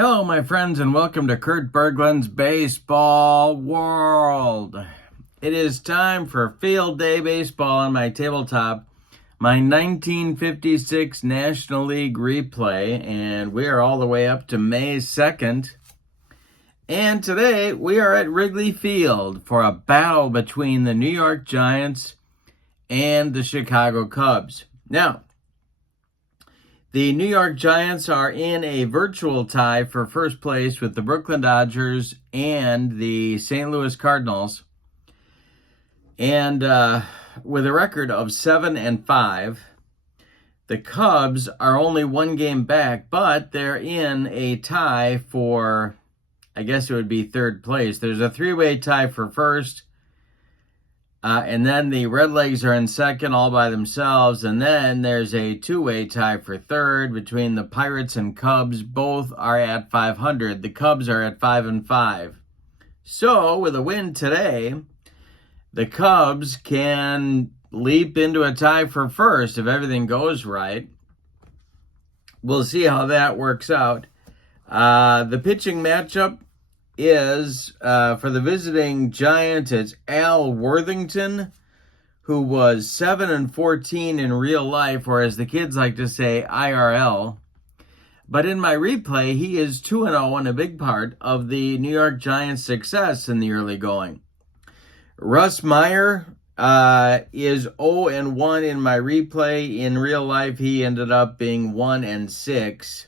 Hello, my friends, and welcome to Kurt Berglund's Baseball World. It is time for Field Day Baseball on my tabletop, my 1956 National League replay, and we are all the way up to May 2nd. And today we are at Wrigley Field for a battle between the New York Giants and the Chicago Cubs. Now, the New York Giants are in a virtual tie for first place with the Brooklyn Dodgers and the St. Louis Cardinals. And with a record of 7-5, the Cubs are only one game back, but they're in a tie for, I guess it would be third place. There's a three-way tie for first. And then the Redlegs are in second all by themselves. And then there's a two-way tie for third between the Pirates and Cubs. Both are at 500. The Cubs are at 5-5. So with a win today, the Cubs can leap into a tie for first if everything goes right. We'll see how that works out. The pitching matchup is, for the visiting Giants, it's Al Worthington, who was 7-14 in real life, or as the kids like to say, IRL. But in my replay, he is 2-0 and a big part of the New York Giants' success in the early going. Russ Meyer is 0-1 in my replay. In real life, he ended up being 1-6.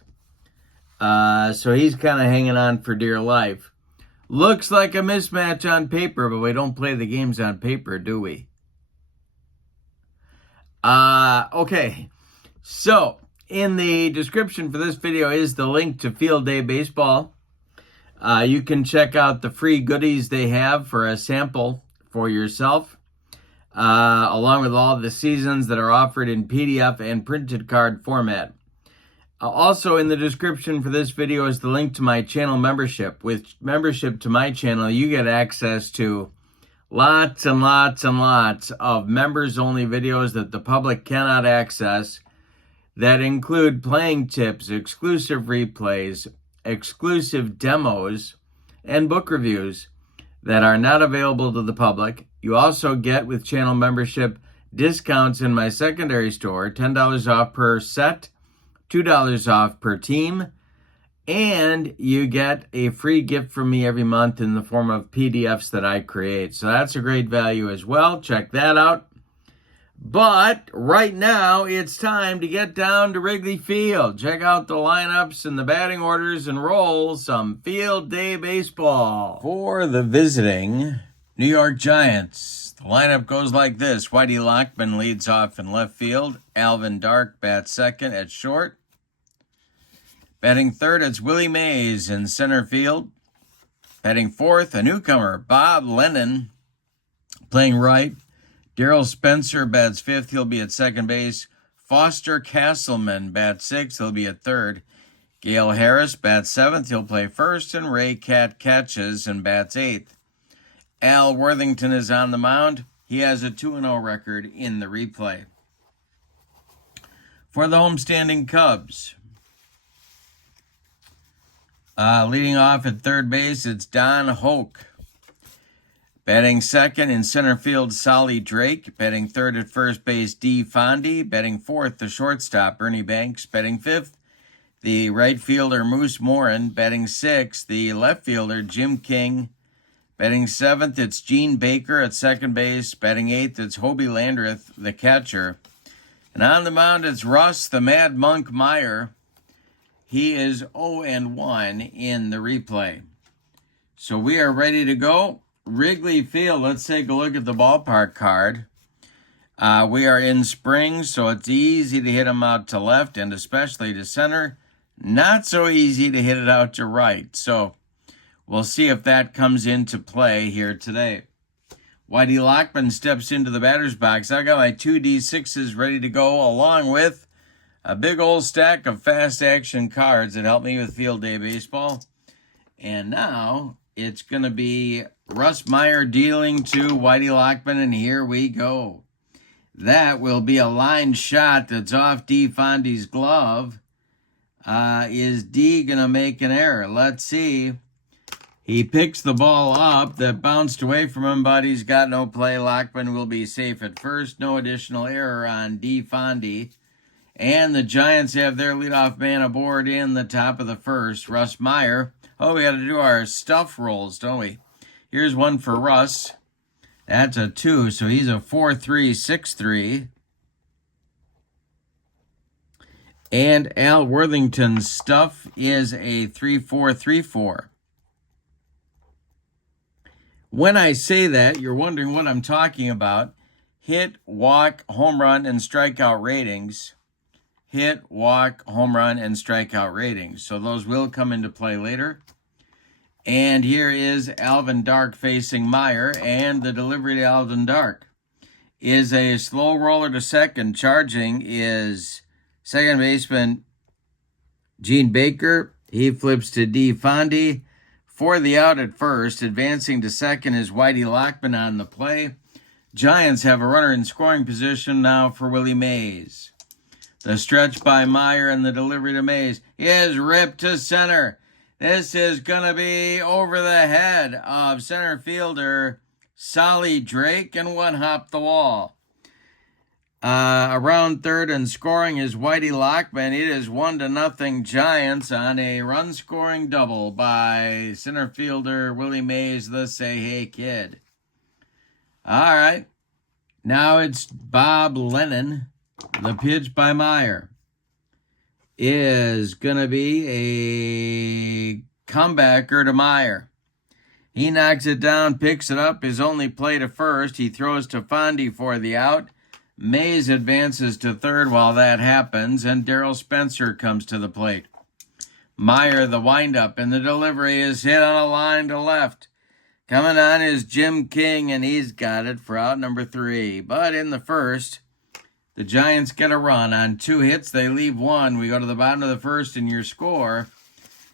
So he's kind of hanging on for dear life. Looks like a mismatch on paper, but we don't play the games on paper, do we? Okay. So, in the description for this video is the link to Field Day Baseball. You can check out the free goodies they have for a sample for yourself, along with all the seasons that are offered in PDF and printed card format. Also in the description for this video is the link to my channel membership. With membership to my channel, you get access to lots and lots and lots of members-only videos that the public cannot access that include playing tips, exclusive replays, exclusive demos, and book reviews that are not available to the public. You also get, with channel membership, discounts in my secondary store, $10 off per set, $2 off per team, and you get a free gift from me every month in the form of PDFs that I create. So that's a great value as well. Check that out. But right now, it's time to get down to Wrigley Field. Check out the lineups and the batting orders and roll some Field Day Baseball. For the visiting New York Giants, the lineup goes like this. Whitey Lockman leads off in left field. Alvin Dark bats second at short. Batting third, it's Willie Mays in center field. Batting fourth, a newcomer, Bob Lennon, playing right. Darrell Spencer bats fifth. He'll be at second base. Foster Castleman bats sixth. He'll be at third. Gale Harris bats seventh. He'll play first. And Ray Cat catches and bats eighth. Al Worthington is on the mound. He has a 2-0 record in the replay. For the homestanding Cubs, leading off at third base, it's Don Hoke. Batting second in center field, Solly Drake. Batting third at first base, D. Fondy. Batting fourth, the shortstop, Ernie Banks. Batting fifth, the right fielder, Moose Morin. Batting sixth, the left fielder, Jim King. Batting seventh, it's Gene Baker at second base. Batting eighth, it's Hobie Landreth, the catcher. And on the mound, it's Russ, the Mad Monk Meyer. He is 0-1 in the replay. So we are ready to go. Wrigley Field, let's take a look at the ballpark card. We are in spring, so it's easy to hit them out to left and especially to center. Not so easy to hit it out to right. So we'll see if that comes into play here today. Whitey Lockman steps into the batter's box. I got my 2D6s ready to go, along with a big old stack of fast action cards that help me with Field Day Baseball. And now it's going to be Russ Meyer dealing to Whitey Lockman, and here we go. That will be a line shot that's off D. Fondy's glove. Is D going to make an error? Let's see. He picks the ball up that bounced away from him, but he's got no play. Lockman will be safe at first. No additional error on D. Fondy. And the Giants have their leadoff man aboard in the top of the first, Russ Meyer. Oh, we got to do our stuff rolls, don't we? Here's one for Russ. That's a 2, so he's a 4-3-6-3. And Al Worthington's stuff is a 3-4-3-4. When I say that, you're wondering what I'm talking about. Hit, walk, home run, and strikeout ratings. Hit, walk, home run, and strikeout ratings. So those will come into play later. And here is Alvin Dark facing Meyer, and the delivery to Alvin Dark is a slow roller to second. Charging is second baseman Gene Baker. He flips to D. Fondy for the out at first. Advancing to second is Whitey Lockman on the play. Giants have a runner in scoring position now for Willie Mays. The stretch by Meyer and the delivery to Mays is ripped to center. This is going to be over the head of center fielder Solly Drake and one hop the wall. Around third and scoring is Whitey Lockman. It is 1-0 Giants on a run-scoring double by center fielder Willie Mays, the Say Hey Kid. All right. Now it's Bob Lennon. The pitch by Meyer is going to be a comebacker to Meyer. He knocks it down, picks it up, his only play to first. He throws to Fondy for the out. Mays advances to third while that happens, and Darrell Spencer comes to the plate. Meyer, the windup, and the delivery is hit on a line to left. Coming on is Jim King, and he's got it for out number 3. But in the first, the Giants get a run. On 2 hits, they leave 1. We go to the bottom of the first, and your score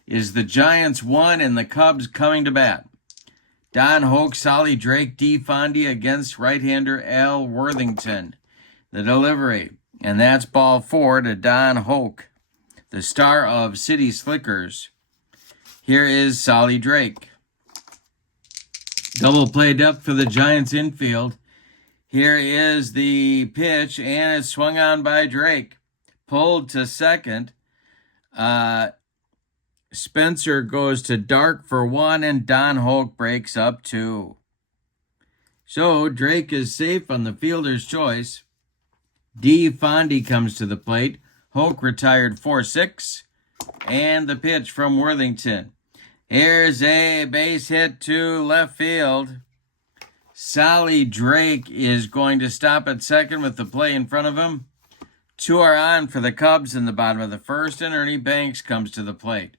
is the Giants 1 and the Cubs coming to bat. Don Hoke, Solly Drake, D. Fondy against right-hander Al Worthington. The delivery, and that's ball 4 to Don Hoke, the star of City Slickers. Here is Solly Drake. Double play depth for the Giants infield. Here is the pitch, and it's swung on by Drake. Pulled to second. Spencer goes to Dark for 1, and Don Hoke breaks up 2. So Drake is safe on the fielder's choice. D. Fondy comes to the plate. Hoke retired 4-6. And the pitch from Worthington. Here's a base hit to left field. Solly Drake is going to stop at second with the play in front of him. 2 are on for the Cubs in the bottom of the first, and Ernie Banks comes to the plate.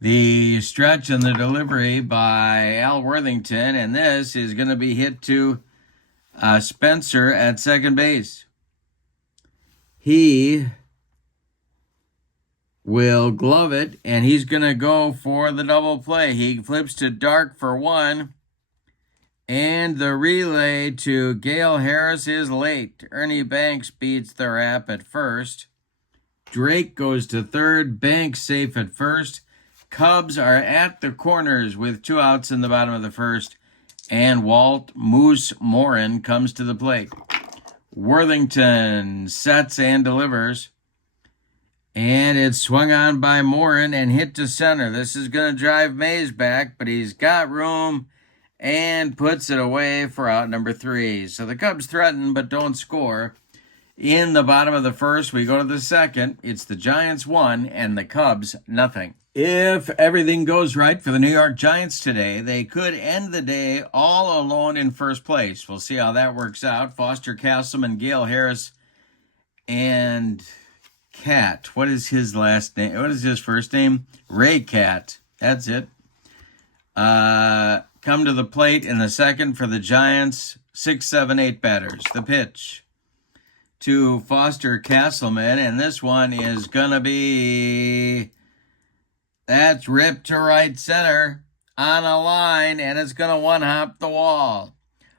The stretch and the delivery by Al Worthington, and this is going to be hit to Spencer at second base. He will glove it, and he's going to go for the double play. He flips to Dark for 1, and the relay to Gale Harris is late. Ernie Banks beats the rap at first. Drake goes to third. Banks safe at first. Cubs are at the corners with 2 outs in the bottom of the first, and Walt Moose Morin comes to the plate. Worthington sets and delivers, and it's swung on by Morin and hit to center. This is going to drive Mays back, but he's got room and puts it away for out number 3. So the Cubs threaten but don't score. In the bottom of the first, we go to the second. It's the Giants 1 and the Cubs nothing. If everything goes right for the New York Giants today, they could end the day all alone in first place. We'll see how that works out. Foster Castleman, Gale Harris, and Cat. What is his last name? What is his first name? Ray Cat. That's it. Come to the plate in the second for the Giants. 6, 7, 8 batters. The pitch to Foster Castleman, and this one is going to be... That's ripped to right center on a line, and it's going to one-hop the wall.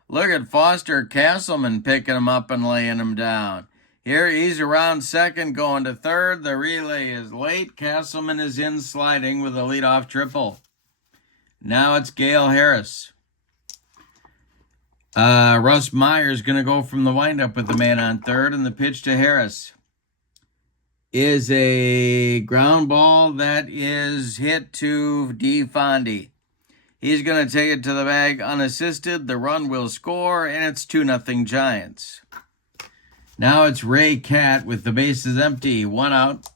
Look at Foster Castleman picking him up and laying him down. Here he's around second, going to third. The relay is late. Castleman is in sliding with a leadoff triple. Now it's Gale Harris. Russ Meyer is going to go from the windup with the man on third, and the pitch to Harris is a ground ball that is hit to DeFondy. He's going to take it to the bag unassisted. The run will score, and it's 2-0 Giants. Now it's Ray Catt with the bases empty. 1 out.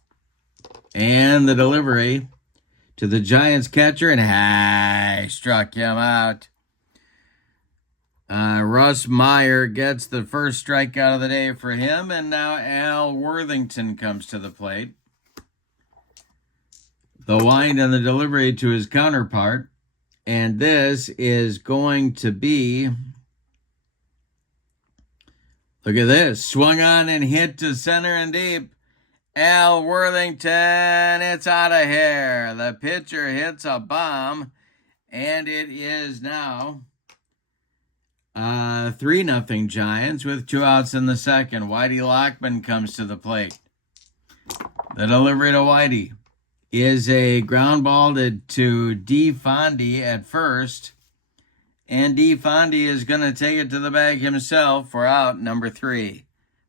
And the delivery to the Giants catcher, and struck him out. Russ Meyer gets the first strikeout of the day for him, and now Al Worthington comes to the plate. The wind and the delivery to his counterpart, and this is going to be, look at this, swung on and hit to center and deep. Al Worthington, it's out of here. The pitcher hits a bomb, and it is now 3-0 Giants with 2 outs in the second. Whitey Lockman comes to the plate. The delivery to Whitey is a ground ball to DeFondy at first. And DeFondy is going to take it to the bag himself for out number 3.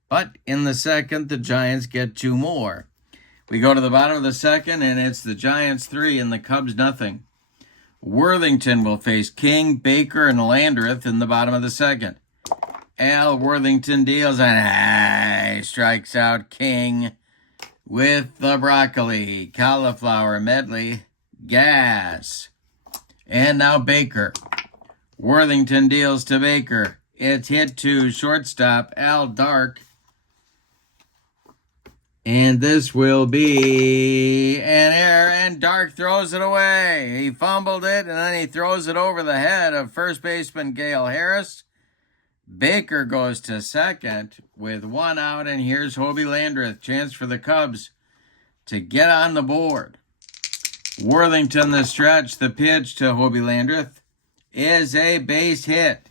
But in the second, the Giants get 2 more. We go to the bottom of the second, and it's the Giants 3 and the Cubs nothing. Worthington will face King, Baker, and Landreth in the bottom of the second. Al Worthington deals and strikes out King with the broccoli, cauliflower medley, gas. And now Baker. Worthington deals to Baker. It's hit to shortstop, Al Dark. And this will be an error, and Dark throws it away. He fumbled it, and then he throws it over the head of first baseman Gale Harris. Baker goes to second with 1 out, and here's Hobie Landreth. Chance for the Cubs to get on the board. Worthington the stretch. The pitch to Hobie Landreth is a base hit.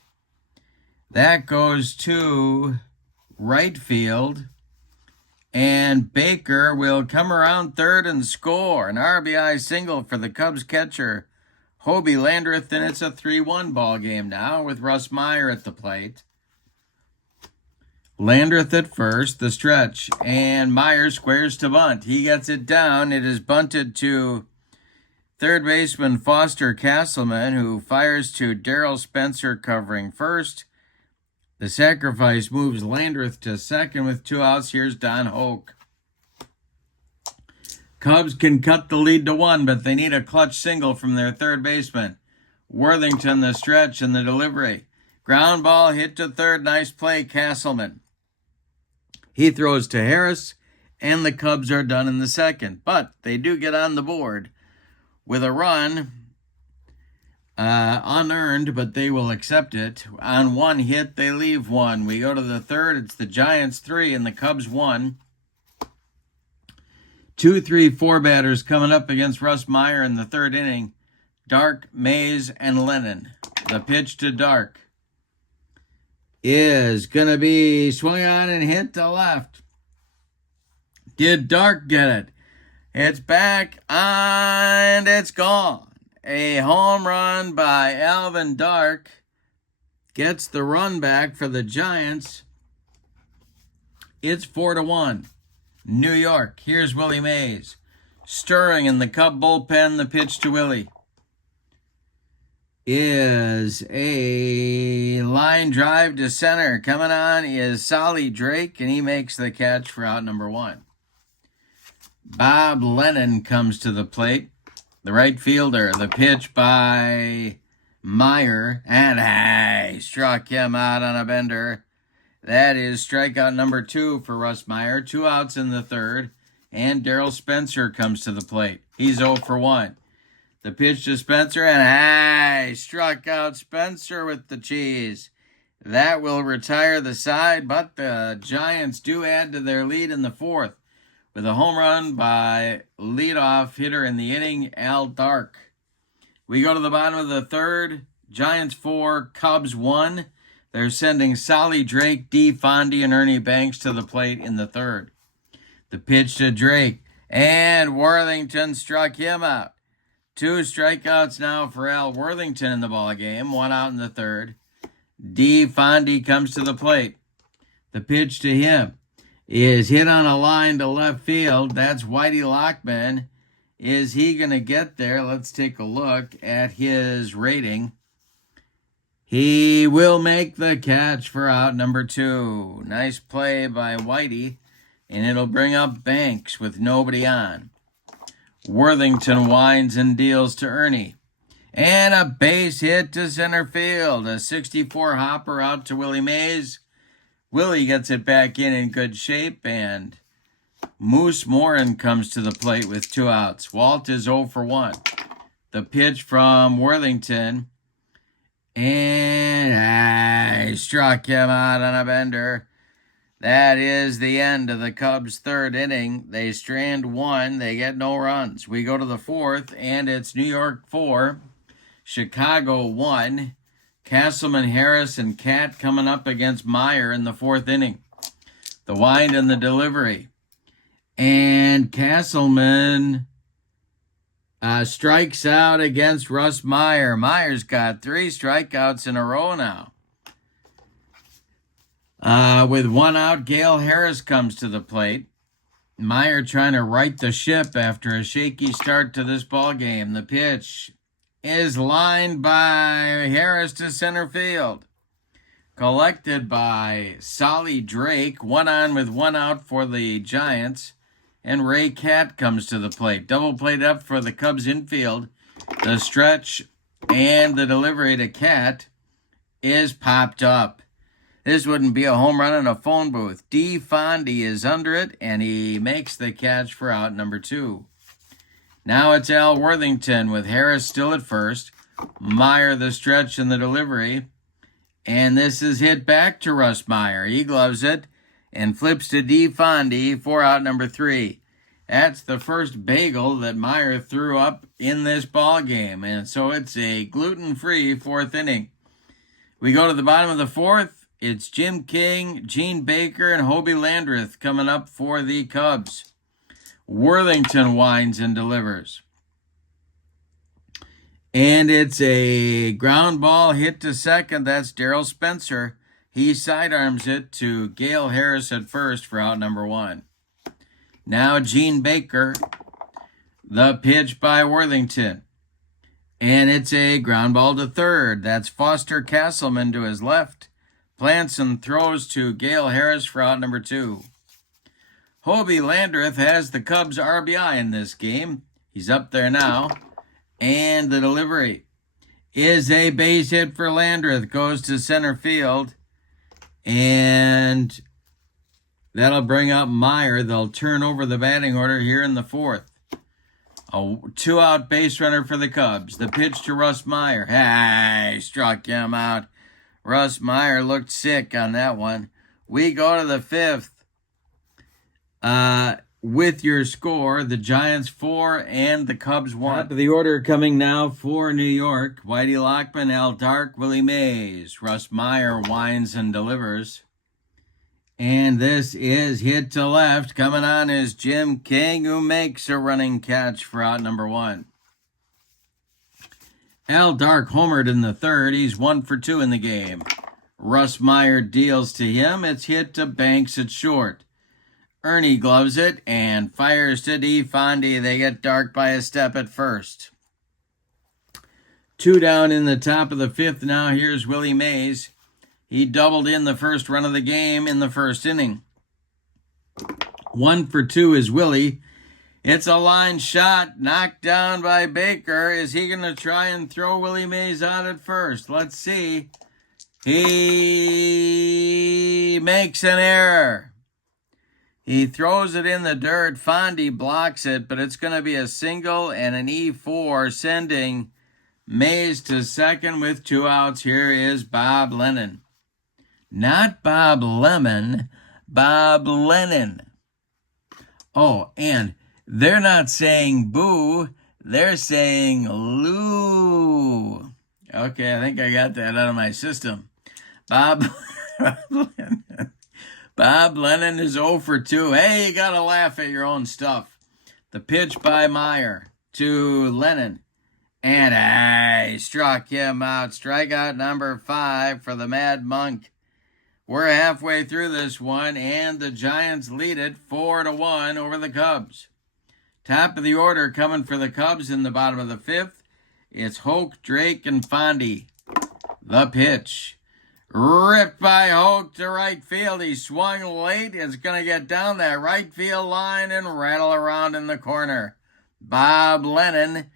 That goes to right field. And Baker will come around third and score. An RBI single for the Cubs catcher, Hobie Landreth, and it's a 3-1 ball game now with Russ Meyer at the plate. Landreth at first, the stretch, and Meyer squares to bunt. He gets it down. It is bunted to third baseman Foster Castleman, who fires to Darrell Spencer covering first. The sacrifice moves Landreth to second with 2 outs. Here's Don Hoke. Cubs can cut the lead to 1, but they need a clutch single from their third baseman. Worthington the stretch and the delivery. Ground ball hit to third. Nice play, Castleman. He throws to Harris, and the Cubs are done in the second. But they do get on the board with a run. Unearned, but they will accept it. On 1 hit, they leave 1. We go to the third. It's the Giants 3 and the Cubs 1. 2, 3, 4 batters coming up against Russ Meyer in the third inning. Dark, Mays, and Lennon. The pitch to Dark is going to be swung on and hit to left. Did Dark get it? It's back, and it's gone. A home run by Alvin Dark gets the run back for the Giants. It's 4-1. New York. Here's Willie Mays. Stirring in the Cub bullpen. The pitch to Willie is a line drive to center. Coming on is Solly Drake, and he makes the catch for out number 1. Bob Lennon comes to the plate. The right fielder, the pitch by Meyer, and struck him out on a bender. That is strikeout number 2 for Russ Meyer. 2 outs in the third, and Darrell Spencer comes to the plate. He's 0 for 1. The pitch to Spencer, and struck out Spencer with the cheese. That will retire the side, but the Giants do add to their lead in the fourth with a home run by leadoff hitter in the inning, Al Dark. We go to the bottom of the third. Giants 4, Cubs 1. They're sending Solly Drake, D. Fondy, and Ernie Banks to the plate in the third. The pitch to Drake, and Worthington struck him out. 2 strikeouts now for Al Worthington in the ballgame, 1 out in the third. D. Fondy comes to the plate. The pitch to him is hit on a line to left field. That's Whitey Lockman. Is he going to get there? Let's take a look at his rating. He will make the catch for out number 2. Nice play by Whitey, and it'll bring up Banks with nobody on. Worthington winds and deals to Ernie. And a base hit to center field. A 64 hopper out to Willie Mays. Willie gets it back in good shape, and Moose Morin comes to the plate with 2 outs. Walt is 0 for 1. The pitch from Worthington, and he struck him out on a bender. That is the end of the Cubs' third inning. They strand 1. They get no runs. We go to the fourth, and it's New York 4, Chicago 1. Castleman, Harris, and Cat coming up against Meyer in the fourth inning. The wind and the delivery. And Castleman strikes out against Russ Meyer. Meyer's got 3 strikeouts in a row now. With 1 out, Gale Harris comes to the plate. Meyer trying to right the ship after a shaky start to this ball game. The pitch is lined by Harris to center field. Collected by Solly Drake. 1 on with 1 out for the Giants. And Ray Cat comes to the plate. Double plate up for the Cubs infield. The stretch and the delivery to Cat is popped up. This wouldn't be a home run in a phone booth. D. Fondy is under it, and he makes the catch for out number 2. Now it's Al Worthington with Harris still at first. Meyer the stretch and the delivery. And this is hit back to Russ Meyer. He gloves it and flips to D. Fondy for out number 3. That's the first bagel that Meyer threw up in this ball game. And so it's a gluten-free fourth inning. We go to the bottom of the fourth. It's Jim King, Gene Baker, and Hobie Landreth coming up for the Cubs. Worthington winds and delivers. And it's a ground ball hit to second. That's Darrell Spencer. He sidearms it to Gale Harris at first for out number 1. Now Gene Baker. The pitch by Worthington. And it's a ground ball to third. That's Foster Castleman to his left. Plants and throws to Gale Harris for out number 2. Hobie Landreth has the Cubs RBI in this game. He's up there now. And the delivery is a base hit for Landreth. Goes to center field. And that'll bring up Meyer. They'll turn over the batting order here in the fourth. A 2-out base runner for the Cubs. The pitch to Russ Meyer. Hey, struck him out. Russ Meyer looked sick on that one. We go to the fifth. With your score, the Giants 4 and the Cubs 1. Top of the order coming now for New York. Whitey Lockman, Al Dark, Willie Mays. Russ Meyer winds and delivers. And this is hit to left. Coming on is Jim King, who makes a running catch for out number 1. Al Dark homered in the third. He's 1 for 2 in the game. Russ Meyer deals to him. It's hit to Banks at short. Ernie gloves it and fires to D. Fondy. They get Dark by a step at first. 2 down in the top of the fifth now. Here's Willie Mays. He doubled in the first run of the game in the first inning. 1 for 2 is Willie. It's a line shot knocked down by Baker. Is he going to try and throw Willie Mays out at first? Let's see. He makes an error. He throws it in the dirt. Fondy blocks it, but it's going to be a single and an E4, sending Mays to second with 2 outs. Here is Bob Lennon. Not Bob Lemon, Bob Lennon. Oh, and they're not saying boo, they're saying Lou. Okay, I think I got that out of my system. Bob Lennon. Bob Lennon is 0 for 2. Hey, you got to laugh at your own stuff. The pitch by Meyer to Lennon. And he struck him out. Strikeout number 5 for the Mad Monk. We're halfway through this one, and the Giants lead it 4-1 over the Cubs. Top of the order coming for the Cubs in the bottom of the 5th. It's Hoke, Drake, and Fondy. The pitch. Ripped by Hoke to right field. He swung late. It's going to get down that right field line and rattle around in the corner. Bob Lennon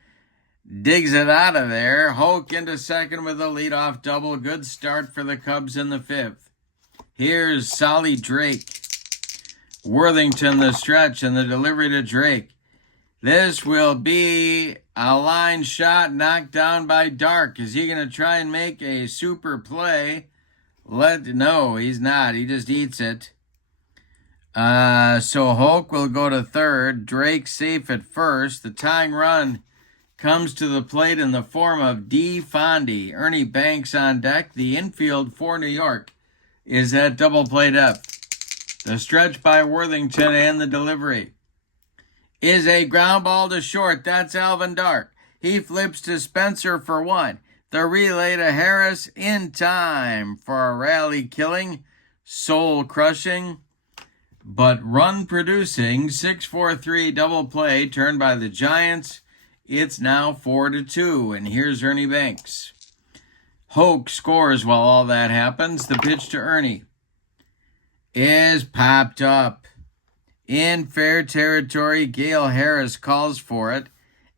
digs it out of there. Hoke into second with a leadoff double. Good start for the Cubs in the 5th. Here's Solly Drake. Worthington the stretch and the delivery to Drake. This will be a line shot knocked down by Dark. Is he going to try and make a super play? No, he's not. He just eats it. So Hoke will go to third. Drake safe at first. The tying run comes to the plate in the form of D. Fondy. Ernie Banks on deck. The infield for New York is at double play depth. The stretch by Worthington and the delivery is a ground ball to short. That's Alvin Dark. He flips to Spencer for 1. The relay to Harris in time for a rally-killing, soul-crushing, but run-producing 6-4-3 double play turned by the Giants. It's now 4-2, and here's Ernie Banks. Hoke scores while all that happens. The pitch to Ernie is popped up. In fair territory, Gale Harris calls for it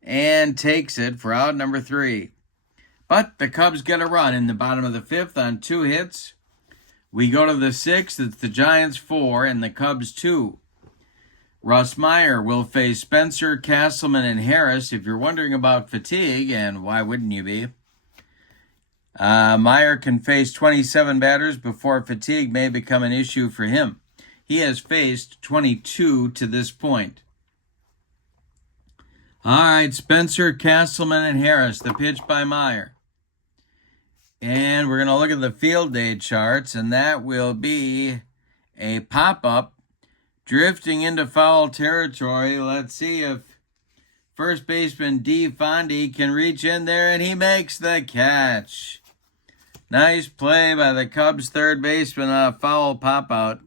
and takes it for out number 3. But the Cubs get a run in the bottom of the 5th on 2 hits. We go to the 6th. It's the Giants 4 and the Cubs 2. Russ Meyer will face Spencer, Castleman, and Harris. If you're wondering about fatigue, and why wouldn't you be, Meyer can face 27 batters before fatigue may become an issue for him. He has faced 22 to this point. All right, Spencer, Castleman, and Harris, the pitch by Meyer. And we're going to look at the field day charts, and that will be a pop-up drifting into foul territory. Let's see if first baseman D. Fondy can reach in there, and he makes the catch. Nice play by the Cubs third baseman on a foul pop-out.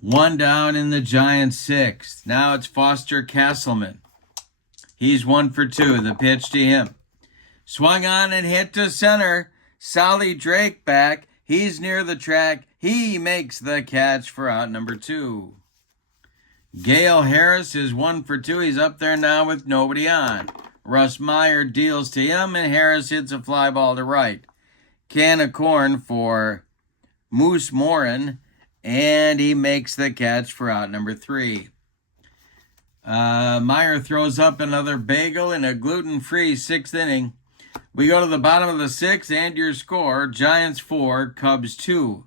1 down in the Giants 6th. Now it's Foster Castleman. He's 1 for 2. The pitch to him. Swung on and hit to center. Solly Drake back. He's near the track. He makes the catch for out number 2. Gale Harris is 1 for 2. He's up there now with nobody on. Russ Meyer deals to him, and Harris hits a fly ball to right. Can of corn for Moose Morin, and he makes the catch for out number 3. Meyer throws up another bagel in a gluten-free 6th inning. We go to the bottom of the 6th, and your score, Giants 4, Cubs 2.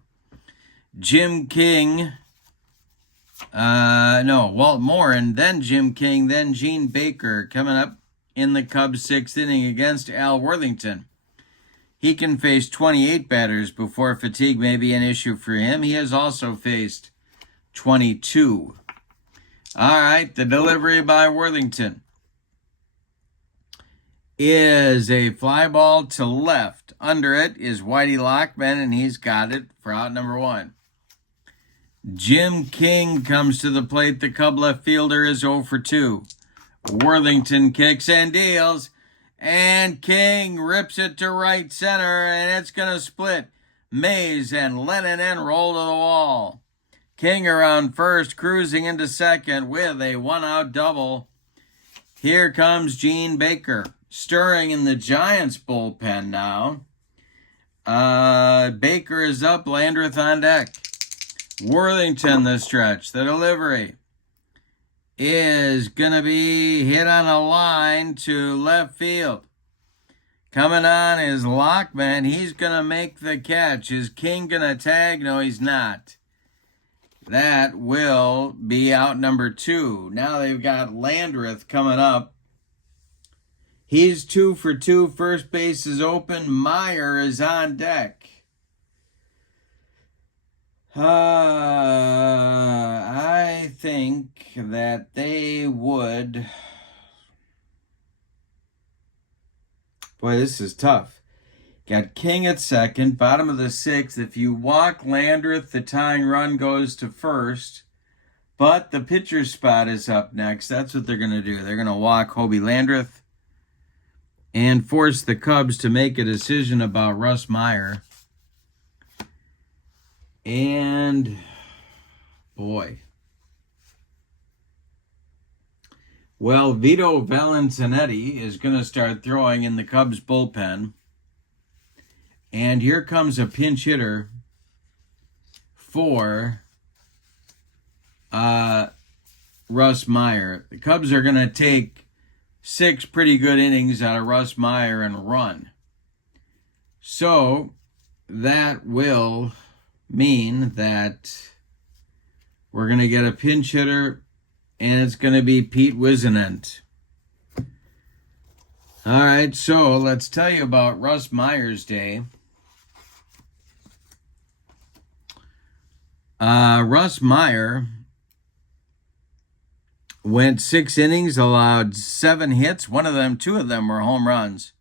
Jim King, Walt Morin, then Jim King, then Gene Baker coming up in the Cubs 6th inning against Al Worthington. He can face 28 batters before fatigue may be an issue for him. He has also faced 22. All right, the delivery by Worthington is a fly ball to left. Under it is Whitey Lockman, and he's got it for out number 1. Jim King comes to the plate. The Cub left fielder is 0 for 2. Worthington kicks and deals, and King rips it to right center, and it's going to split Mays and Lennon and roll to the wall. King around first, cruising into second with a 1-out double. Here comes Gene Baker, stirring in the Giants bullpen now. Baker is up, Landreth on deck. Worthington the stretch. The delivery is going to be hit on a line to left field. Coming on is Lockman. He's going to make the catch. Is King going to tag? No, he's not. That will be out number 2. Now they've got Landreth coming up. He's 2 for 2. First base is open. Meyer is on deck. I think that they would. Boy, this is tough. Got King at second, bottom of the sixth. If you walk Landreth, the tying run goes to first. But the pitcher spot is up next. That's what they're going to do. They're going to walk Hobie Landreth and force the Cubs to make a decision about Russ Meyer. And, boy. Well, Vito Valentinetti is going to start throwing in the Cubs bullpen. And here comes a pinch hitter for Russ Meyer. The Cubs are going to take 6 pretty good innings out of Russ Meyer and run. So that will mean that we're going to get a pinch hitter, and it's going to be Pete Wisenant. All right, so let's tell you about Russ Meyer's day. Russ Meyer went 6 innings, allowed 7 hits. 2 of them were home runs.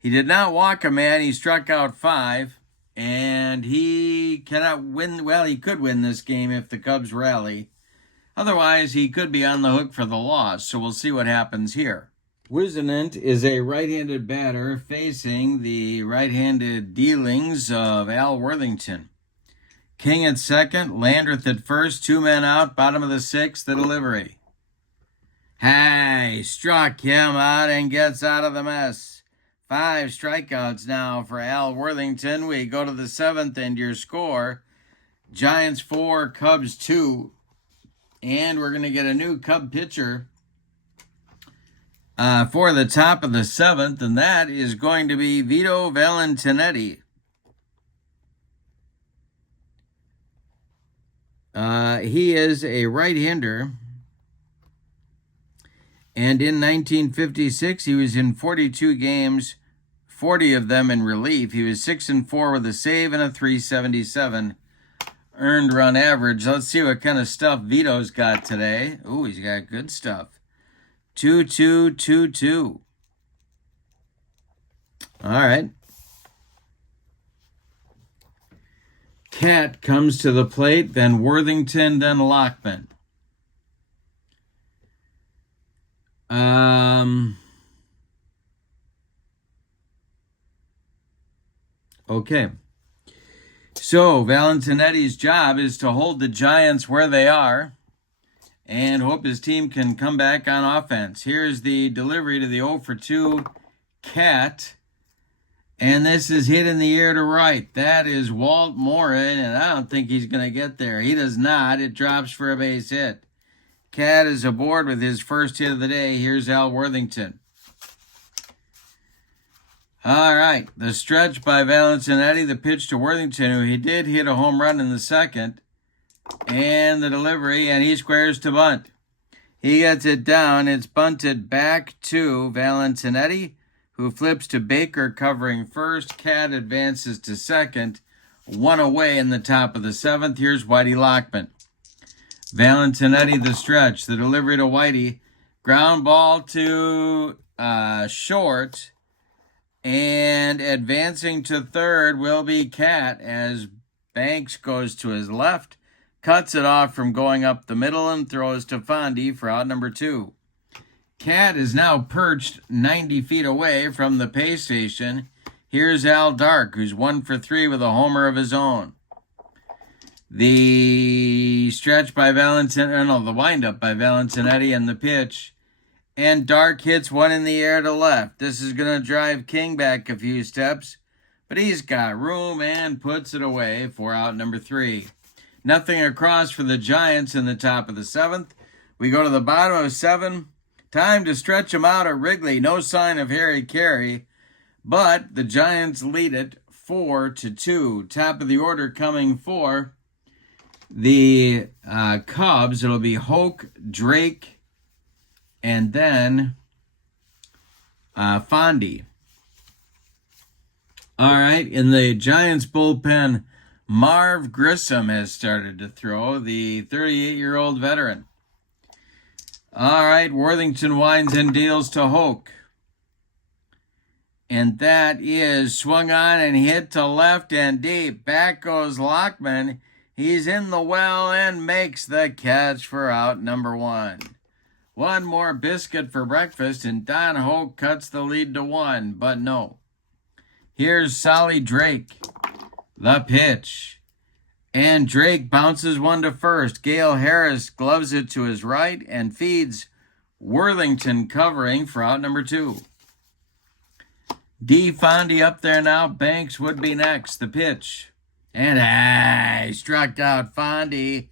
He did not walk a man. He struck out 5, and he cannot win. Well, he could win this game if the Cubs rally. Otherwise, he could be on the hook for the loss, so we'll see what happens here. Wisenant is a right-handed batter facing the right-handed dealings of Al Worthington. King at second, Landreth at first, 2 men out, bottom of the 6th, the delivery. Hey, struck him out and gets out of the mess. 5 strikeouts now for Al Worthington. We go to the 7th, and your score, Giants 4, Cubs 2. And we're going to get a new Cub pitcher for the top of the 7th, and that is going to be Vito Valentinetti. He is a right-hander, and in 1956, he was in 42 games, 40 of them in relief. He was 6-4 with a save and a .377 earned run average. Let's see what kind of stuff Vito's got today. Ooh, he's got good stuff. 2-2-2-2. All right. Cat comes to the plate, then Worthington, then Lockman. Okay. So Valentinetti's job is to hold the Giants where they are and hope his team can come back on offense. Here's the delivery to the 0-for-2 Cat. And this is hit in the air to right. That is Walt Morin, and I don't think he's going to get there. He does not. It drops for a base hit. Cat is aboard with his first hit of the day. Here's Al Worthington. All right, the stretch by Valentinetti, the pitch to Worthington, who he did hit a home run in the 2nd. And the delivery, and he squares to bunt. He gets it down. It's bunted back to Valentinetti, who flips to Baker covering first. Cat advances to second. 1 away in the top of the 7th. Here's Whitey Lockman. Valentinetti the stretch. The delivery to Whitey. Ground ball to short. And advancing to third will be Cat as Banks goes to his left. Cuts it off from going up the middle and throws to Fondy for out number 2. Cat is now perched 90 feet away from the pay station. Here's Al Dark, who's 1-for-3 with a homer of his own. The stretch by the windup by Valentinetti and the pitch. And Dark hits one in the air to left. This is going to drive King back a few steps, but he's got room and puts it away for out number 3. Nothing across for the Giants in the top of the 7th. We go to the bottom of 7. Time to stretch them out at Wrigley. No sign of Harry Carey, but the Giants lead it 4-2. Top of the order coming for the Cubs. It'll be Hoke, Drake, and then Fondy. All right, in the Giants bullpen, Marv Grissom has started to throw, the 38-year-old veteran. All right, Worthington winds and deals to Hoke. And that is swung on and hit to left and deep. Back goes Lockman. He's in the well and makes the catch for out number 1. One more biscuit for breakfast, and Don Hoke cuts the lead to 1, but no. Here's Solly Drake, the pitch. And Drake bounces one to first. Gale Harris gloves it to his right and feeds Worthington covering for out number 2. D. Fondy up there now. Banks would be next. The pitch. And he struck out Fondy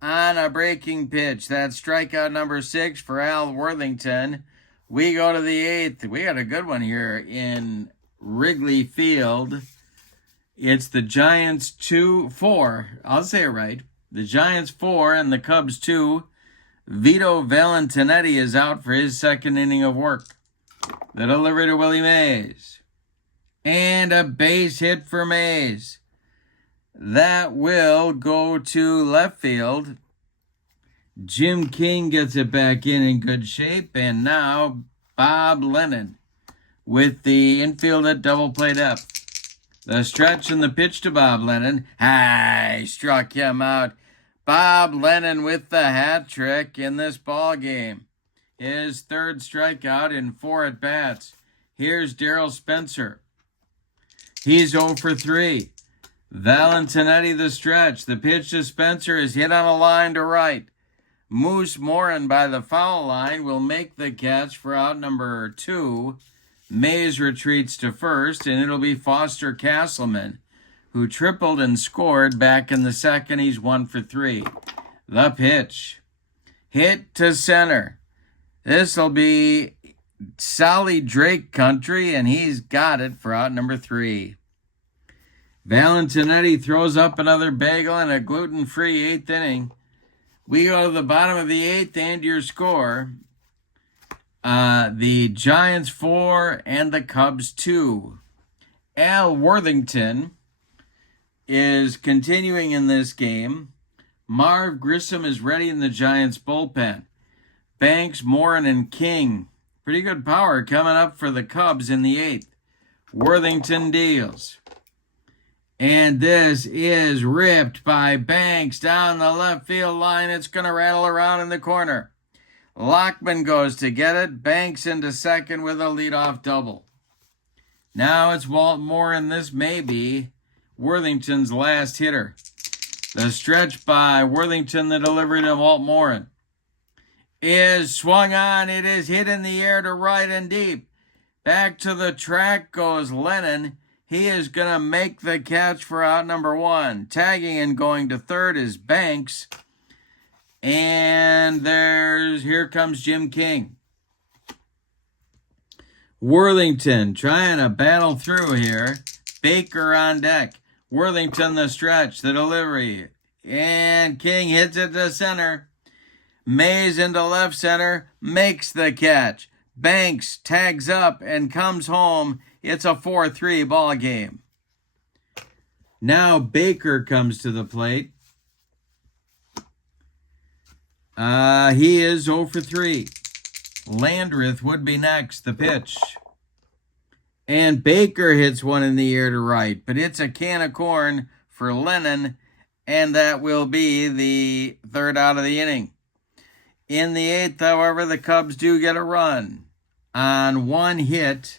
on a breaking pitch. That's strikeout number 6 for Al Worthington. We go to the 8th. We got a good one here in Wrigley Field. It's the Giants 4. I'll say it right. The Giants 4 and the Cubs 2. Vito Valentinetti is out for his second inning of work. The delivery to Willie Mays. And a base hit for Mays. That will go to left field. Jim King gets it back in good shape. And now Bob Lennon with the infield at double play depth. The stretch and the pitch to Bob Lennon. He struck him out. Bob Lennon with the hat trick in this ball game. His third strikeout in 4 at-bats. Here's Darryl Spencer. He's 0 for 3. Valentinetti the stretch. The pitch to Spencer is hit on a line to right. Moose Morin by the foul line will make the catch for out number 2. Mays retreats to first, and it'll be Foster Castleman, who tripled and scored back in the second. He's 1 for 3. The pitch. Hit to center. This'll be Solly Drake country, and he's got it for out number 3. Valentinetti throws up another bagel in a gluten-free 8th inning. We go to the bottom of the 8th and your score. The Giants 4 and the Cubs 2. Al Worthington is continuing in this game. Marv Grissom is ready in the Giants bullpen. Banks, Morin, and King. Pretty good power coming up for the Cubs in the 8th. Worthington deals. And this is ripped by Banks down the left field line. It's going to rattle around in the corner. Lockman goes to get it. Banks into second with a leadoff double. Now it's Walt Morin. This may be Worthington's last hitter. The stretch by Worthington, the delivery to Walt Morin, is swung on. It is hit in the air to right and deep. Back to the track goes Lennon. He is going to make the catch for out number 1. Tagging and going to third is Banks. And here comes Jim King. Worthington trying to battle through here. Baker on deck. Worthington the stretch, the delivery. And King hits it to center. Mays into left center, makes the catch. Banks tags up and comes home. It's a 4-3 ball game. Now Baker comes to the plate. He is 0 for 3. Landreth would be next, the pitch. And Baker hits one in the air to right, but it's a can of corn for Lennon, and that will be the third out of the inning. In the 8th, however, the Cubs do get a run. On one hit,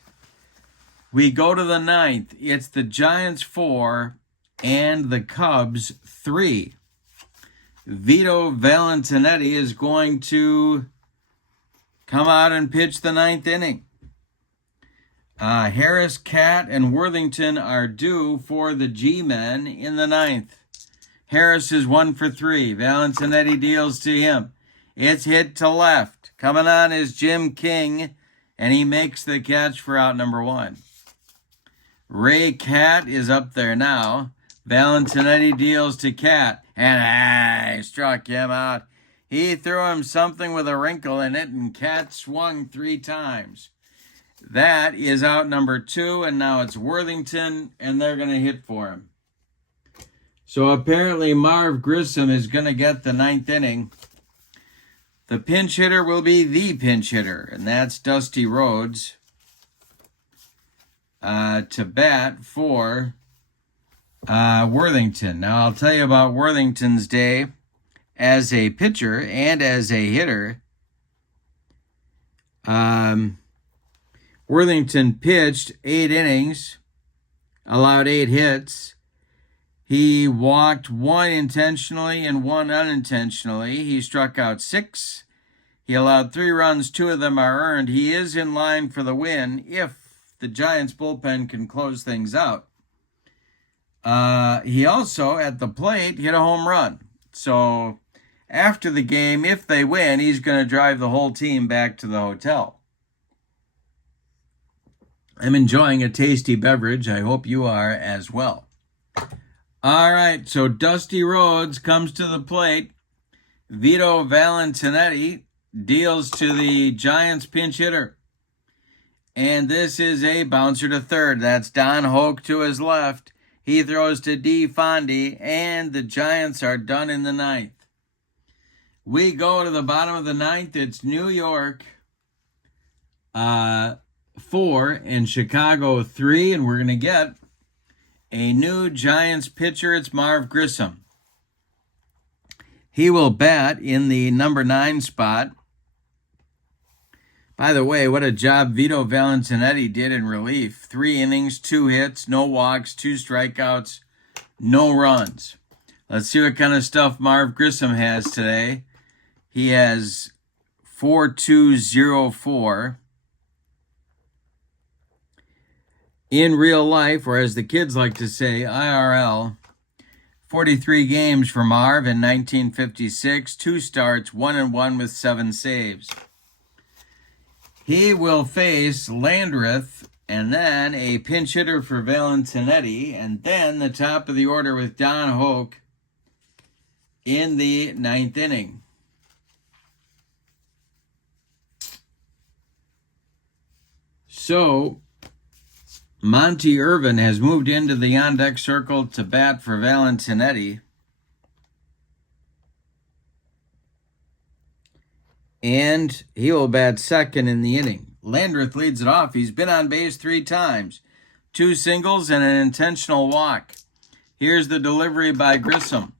we go to the 9th. It's the Giants 4 and the Cubs 3. Vito Valentinetti is going to come out and pitch the 9th inning. Harris, Cat, and Worthington are due for the G-men in the 9th. Harris is 1 for 3. Valentinetti deals to him. It's hit to left. Coming on is Jim King, and he makes the catch for out number 1. Ray Cat is up there now. Valentinetti deals to Cat, and he struck him out. He threw him something with a wrinkle in it, and Cat swung 3 times. That is out number 2, and now it's Worthington, and they're going to hit for him. So apparently Marv Grissom is going to get the ninth inning. The pinch hitter will be the pinch hitter, and that's Dusty Rhodes to bat for Worthington. Now, I'll tell you about Worthington's day as a pitcher and as a hitter. Worthington pitched 8 innings, allowed 8 hits. He walked 1 intentionally and 1 unintentionally. He struck out 6. He allowed 3 runs. 2 of them are earned. He is in line for the win if the Giants bullpen can close things out. He also, at the plate, hit a home run. So after the game, if they win, he's going to drive the whole team back to the hotel. I'm enjoying a tasty beverage. I hope you are as well. All right, so Dusty Rhodes comes to the plate. Vito Valentinetti deals to the Giants pinch hitter. And this is a bouncer to third. That's Don Hoke to his left. He throws to D. Fondy, and the Giants are done in the ninth. We go to the bottom of the ninth. It's New York 4 and Chicago 3, and we're going to get a new Giants pitcher. It's Marv Grissom. He will bat in the number 9 spot. By the way, what a job Vito Valentinetti did in relief. 3 innings, 2 hits, no walks, 2 strikeouts, no runs. Let's see what kind of stuff Marv Grissom has today. He has 4.204. In real life, or as the kids like to say, IRL, 43 games for Marv in 1956, 2 starts, 1-1 with 7 saves. He will face Landreth, and then a pinch hitter for Valentinetti, and then the top of the order with Don Hoke in the 9th inning. So, Monty Irvin has moved into the on-deck circle to bat for Valentinetti. And he will bat second in the inning. Landreth leads it off. He's been on base 3 times. 2 singles and an intentional walk. Here's the delivery by Grissom.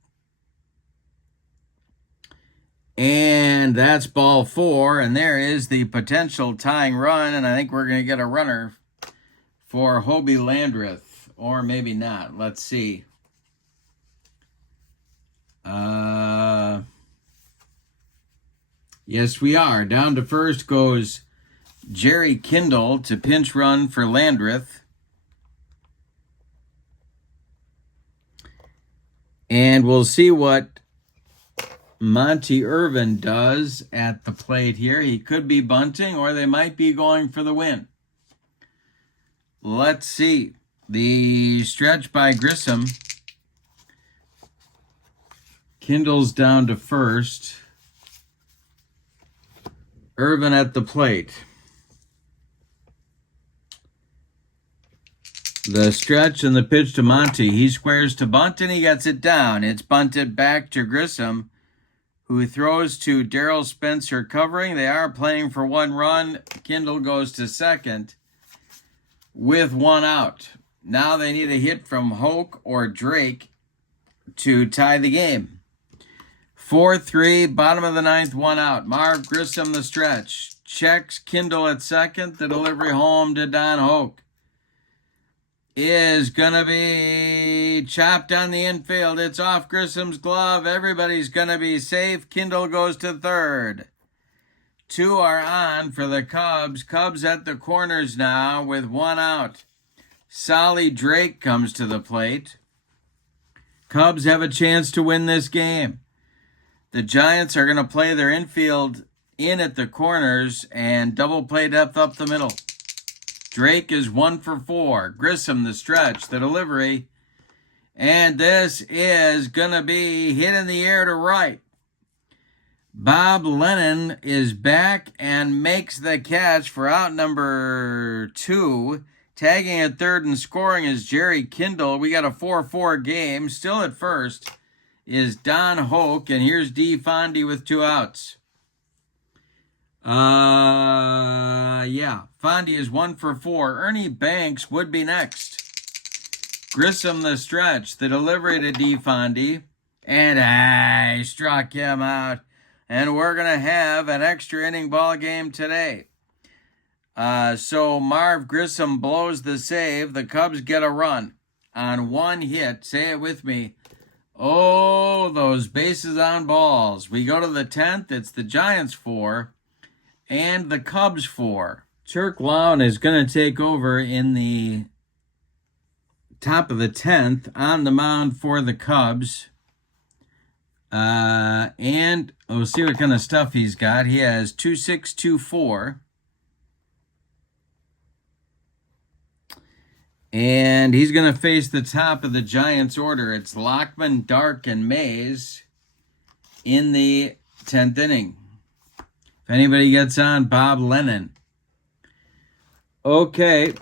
And that's ball 4. And there is the potential tying run. And I think we're going to get a runner for Hobie Landreth. Or maybe not. Let's see. Yes, we are. Down to first goes Jerry Kindle to pinch run for Landreth. And we'll see what Monty Irvin does at the plate here. He could be bunting, or they might be going for the win. Let's see. The stretch by Grissom. Kindle's down to first. Irvin at the plate. The stretch and the pitch to Monty. He squares to bunt and he gets it down. It's bunted back to Grissom, who throws to Darrell Spencer covering. They are playing for 1 run. Kindle goes to second with 1 out. Now they need a hit from Hoke or Drake to tie the game. 4-3, bottom of the 9th, 1 out. Marv Grissom the stretch. Checks Kindle at second. The delivery home to Don Hoke is going to be chopped on the infield. It's off Grissom's glove. Everybody's going to be safe. Kindle goes to third. 2 are on for the Cubs. Cubs at the corners now with 1 out. Solly Drake comes to the plate. Cubs have a chance to win this game. The Giants are going to play their infield in at the corners and double play depth up the middle. Drake is 1 for 4. Grissom the stretch, the delivery. And this is going to be hit in the air to right. Bob Lennon is back and makes the catch for out number 2. Tagging at third and scoring is Jerry Kindle. We got a 4-4 game. Still at first is Don Hoke, and here's D. Fondy with 2 outs. Fondy is 1 for 4. Ernie Banks would be next. Grissom the stretch, the delivery to D. Fondy, and I struck him out. And we're going to have an extra inning ball game today. So Marv Grissom blows the save. The Cubs get a run on 1 hit. Say it with me. Oh, those bases on balls. We go to the 10th. It's the Giants 4 and the Cubs 4. Turk Lown is going to take over in the top of the 10th on the mound for the Cubs. And we'll see what kind of stuff he's got. He has 2.6, 2.4. And he's going to face the top of the Giants order. It's Lockman, Dark, and Mays in the 10th inning. If anybody gets on, Bob Lennon. Okay.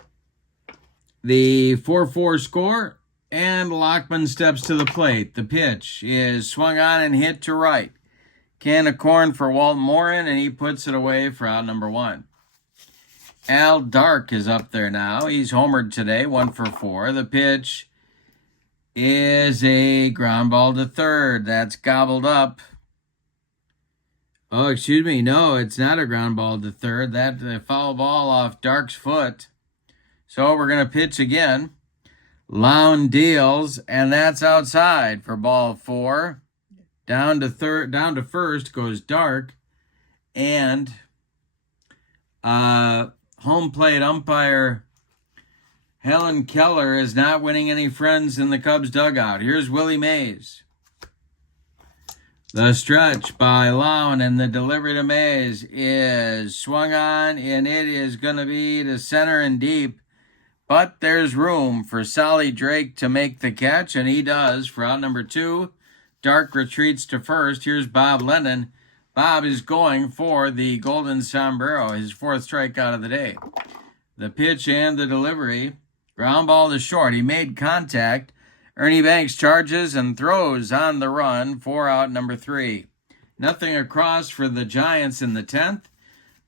The 4-4 score, and Lockman steps to the plate. The pitch is swung on and hit to right. Can of corn for Walt Morin, and he puts it away for out number 1. Al Dark is up there now. He's homered today, 1 for 4. The pitch is a ground ball to third. That's gobbled up. Oh, excuse me. No, it's not a ground ball to third. That's a foul ball off Dark's foot. So we're going to pitch again. Lown deals, and that's outside for ball 4. Down to first goes Dark, and home plate umpire Helen Keller is not winning any friends in the Cubs dugout. Here's Willie Mays. The stretch by Lown, and the delivery to Mays is swung on, and it is going to be to center and deep. But there's room for Solly Drake to make the catch, and he does for out number 2. Dark retreats to first. Here's Bob Lennon. Bob is going for the golden sombrero, his 4th strikeout of the day. The pitch and the delivery. Ground ball to short. He made contact. Ernie Banks charges and throws on the run for out number 3. Nothing across for the Giants in the 10th.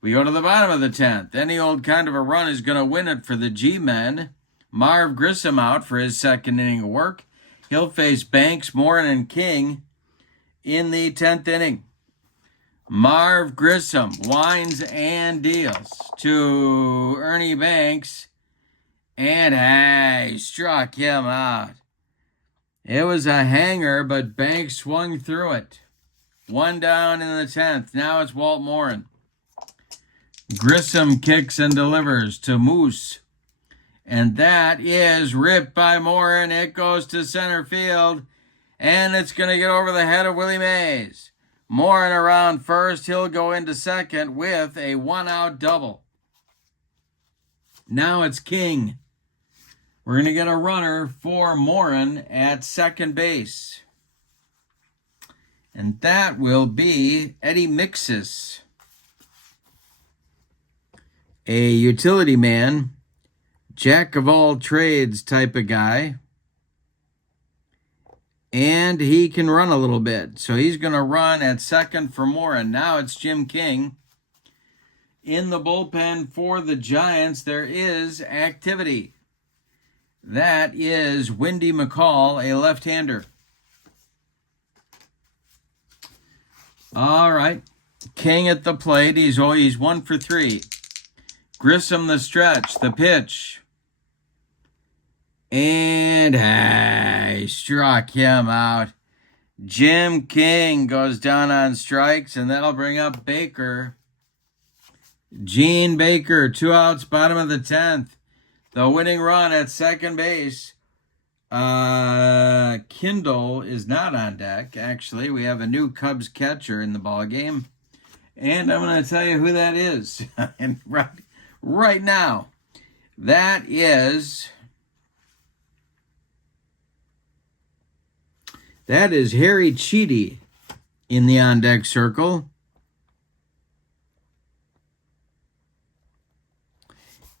We go to the bottom of the 10th. Any old kind of a run is going to win it for the G-men. Marv Grissom out for his 2nd inning of work. He'll face Banks, Morin, and King in the 10th inning. Marv Grissom winds and deals to Ernie Banks, and he struck him out. It was a hanger, but Banks swung through it. 1 down in the 10th. Now it's Walt Morin. Grissom kicks and delivers to Moose. And that is ripped by Morin. It goes to center field. And it's going to get over the head of Willie Mays. Morin around first. He'll go into second with a 1-out double. Now it's King. We're going to get a runner for Morin at second base. And that will be Eddie Mixis, a utility man, jack of all trades type of guy. And he can run a little bit. So he's going to run at second for Morin. Now it's Jim King. In the bullpen for the Giants, there is activity. That is Windy McCall, a left-hander. All right. King at the plate. He's 1 for 3. Grissom the stretch. The pitch. And he struck him out. Jim King goes down on strikes, and that'll bring up Baker. Gene Baker, 2 outs, bottom of the 10th. The winning run at second base. Kindle is not on deck. Actually, we have a new Cubs catcher in the ball game, and I'm going to tell you who that is. And right now, that is Harry Cheedy in the on deck circle.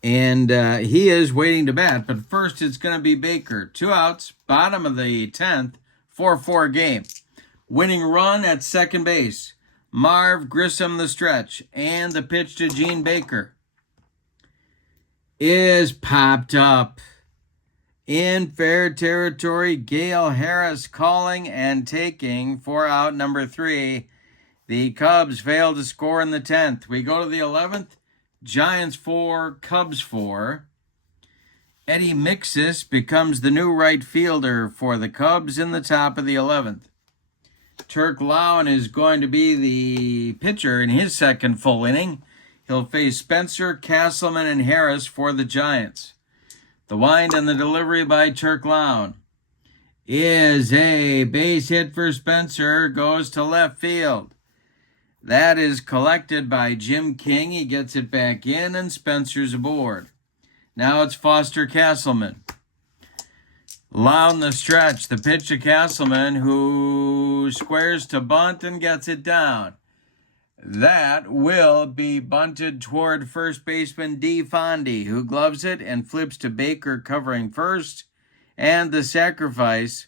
And he is waiting to bat. But first, it's going to be Baker. 2 outs, bottom of the 10th, 4-4 game. Winning run at second base. Marv Grissom the stretch. And the pitch to Gene Baker is popped up. In fair territory, Gale Harris calling and taking for out number 3. The Cubs fail to score in the 10th. We go to the 11th. Giants 4, Cubs 4. Eddie Mixis becomes the new right fielder for the Cubs in the top of the 11th. Turk Lown is going to be the pitcher in his second full inning. He'll face Spencer, Castleman, and Harris for the Giants. The wind and the delivery by Turk Lown is a base hit for Spencer, goes to left field. That is collected by Jim King. He gets it back in, and Spencer's aboard. Now it's Foster Castleman. Lown the stretch. The pitch to Castleman, who squares to bunt and gets it down. That will be bunted toward first baseman D. Fondy, who gloves it and flips to Baker covering first. And the sacrifice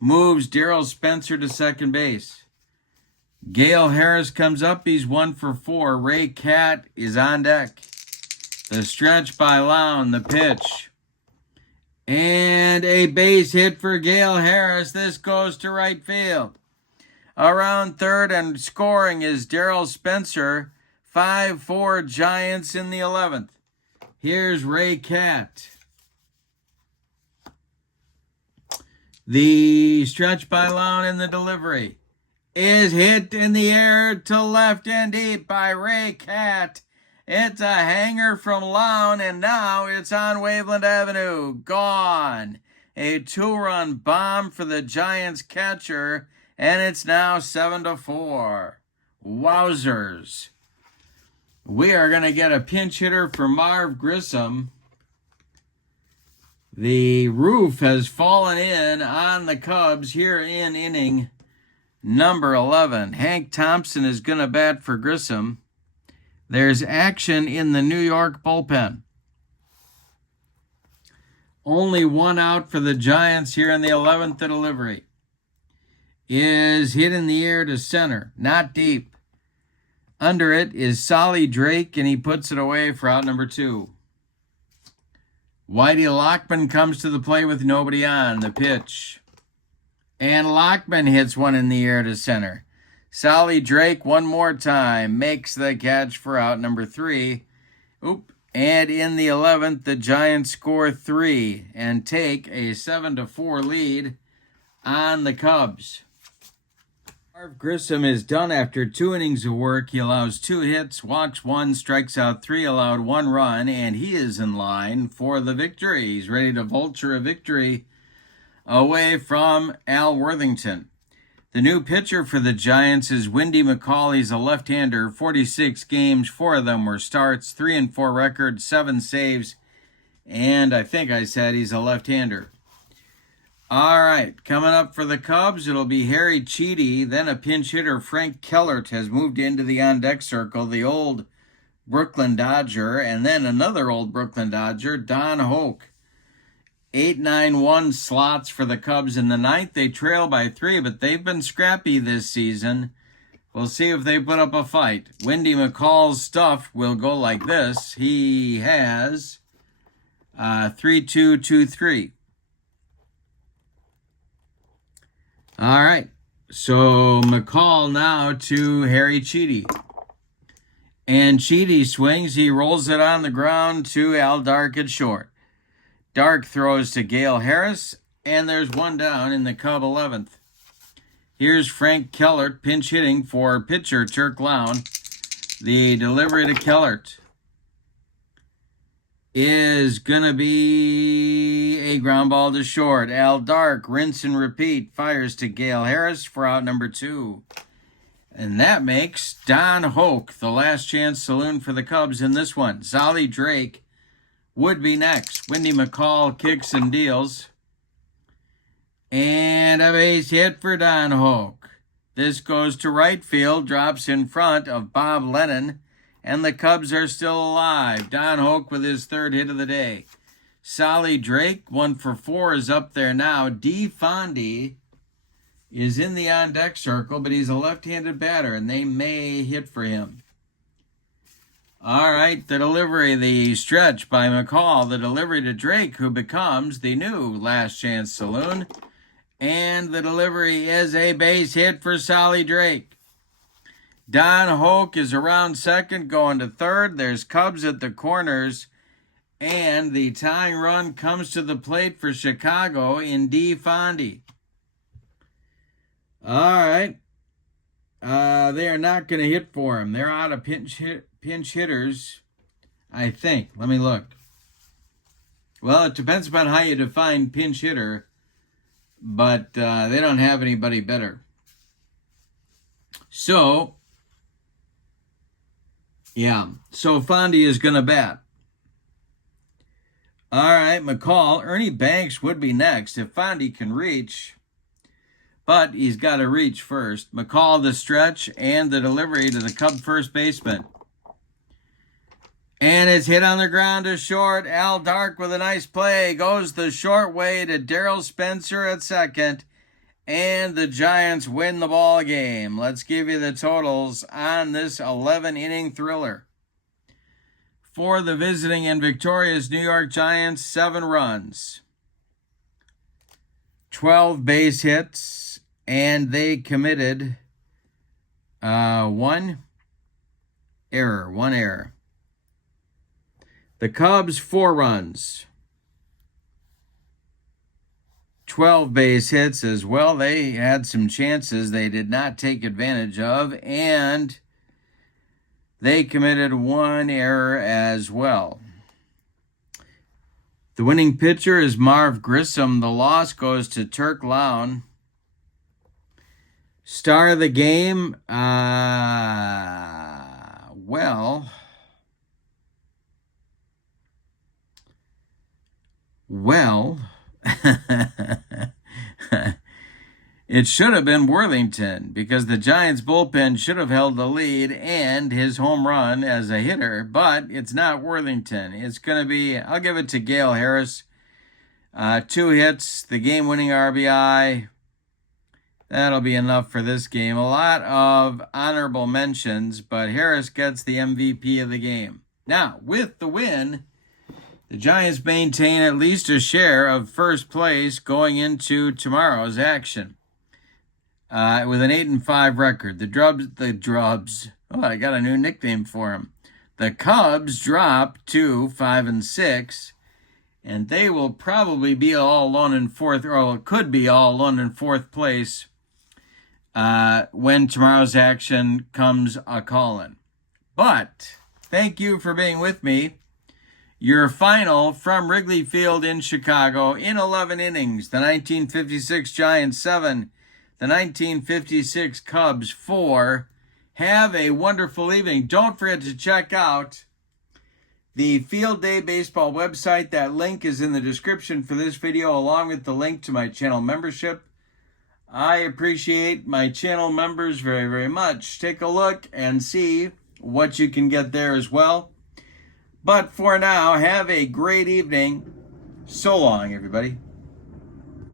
moves Darrell Spencer to second base. Gale Harris comes up. He's 1 for 4. Ray Catt is on deck. The stretch by Lown, the pitch. And a base hit for Gale Harris. This goes to right field. Around third and scoring is Darrell Spencer. 5-4 Giants in the 11th. Here's Ray Catt. The stretch by Lown in the delivery is hit in the air to left and deep by Ray Catt. It's a hanger from Lown, and now it's on Waveland Avenue. Gone. A 2-run bomb for the Giants catcher, and it's now 7-4. Wowzers. We are going to get a pinch hitter for Marv Grissom. The roof has fallen in on the Cubs here in inning number 11. Hank Thompson is going to bat for Grissom. There's action in the New York bullpen. Only 1 out for the Giants here in the 11th delivery. Is hit in the air to center, not deep. Under it is Solly Drake, and he puts it away for out number 2. Whitey Lockman comes to the plate with nobody on. The pitch. And Lockman hits one in the air to center. Solly Drake one more time makes the catch for out number 3. And in the 11th, the Giants score 3 and take a 7-4 lead on the Cubs. Marv Grissom is done after 2 innings of work. He allows 2 hits, walks 1, strikes out 3, allowed 1 run, and he is in line for the victory. He's ready to vulture a victory away from Al Worthington. The new pitcher for the Giants is Wendy McCall. He's a left-hander, 46 games, 4 of them were starts, 3-4 record, 7 saves, and I think I said he's a left-hander. All right, coming up for the Cubs, it'll be Harry Cheedy. Then a pinch hitter, Frank Kellert, has moved into the on-deck circle, the old Brooklyn Dodger, and then another old Brooklyn Dodger, Don Hoke. 8-9-1 slots for the Cubs in the 9th. They trail by 3, but they've been scrappy this season. We'll see if they put up a fight. Wendy McCall's stuff will go like this. He has 3-2-2-3. All right, so McCall now to Harry Cheedy. And Cheedy swings. He rolls it on the ground to Al Dark at short. Dark throws to Gale Harris, and there's 1 down in the Cub 11th. Here's Frank Kellert pinch hitting for pitcher Turk Lown. The delivery to Kellert is going to be a ground ball to short. Al Dark, rinse and repeat, fires to Gale Harris for out number 2. And that makes Don Hoke the last chance saloon for the Cubs in this one. Solly Drake would be next. Wendy McCall kicks and deals. And a base hit for Don Hoke. This goes to right field, drops in front of Bob Lennon, and the Cubs are still alive. Don Hoke with his third hit of the day. Solly Drake, 1 for 4, is up there now. D. Fondy is in the on-deck circle, but he's a left-handed batter, and they may hit for him. All right, the delivery, the stretch by McCall, the delivery to Drake, who becomes the new Last Chance Saloon, and the delivery is a base hit for Solly Drake. Don Hoke is around second, going to third. There's Cubs at the corners, and the tying run comes to the plate for Chicago in D. Fondy. All right. They are not going to hit for him. They're out of pinch hitters, I think. Let me look. Well, it depends upon how you define pinch hitter, but they don't have anybody better. So, yeah. So Fondy is going to bat. All right, McCall. Ernie Banks would be next if Fondy can reach. But he's got to reach first. McCall, the stretch, and the delivery to the Cub first baseman. And it's hit on the ground to short. Al Dark with a nice play. Goes the short way to Darryl Spencer at second. And the Giants win the ball game. Let's give you the totals on this 11-inning thriller. For the visiting and victorious New York Giants, 7 runs, 12 base hits, and they committed one error. The Cubs, 4 runs, 12 base hits as well. They had some chances they did not take advantage of, and they committed 1 error as well. The winning pitcher is Marv Grissom. The loss goes to Turk Lown. Star of the game, well, it should have been Worthington because the Giants bullpen should have held the lead and his home run as a hitter, but it's not Worthington. It's going to be, I'll give it to Gale Harris. 2 hits, the game-winning RBI. That'll be enough for this game. A lot of honorable mentions, but Harris gets the MVP of the game. Now, with the win, the Giants maintain at least a share of first place going into tomorrow's action. With an 8-5 record. The Drubs. Oh, I got a new nickname for them. The Cubs drop to 5-6, and they will probably be all alone in fourth, or could be all alone in fourth place when tomorrow's action comes a-callin'. But thank you for being with me. Your final from Wrigley Field in Chicago in 11 innings. The 1956 Giants 7, the 1956 Cubs 4. Have a wonderful evening. Don't forget to check out the Field Day Baseball website. That link is in the description for this video, along with the link to my channel membership. I appreciate my channel members very, very much. Take a look and see what you can get there as well. But for now, have a great evening. So long, everybody.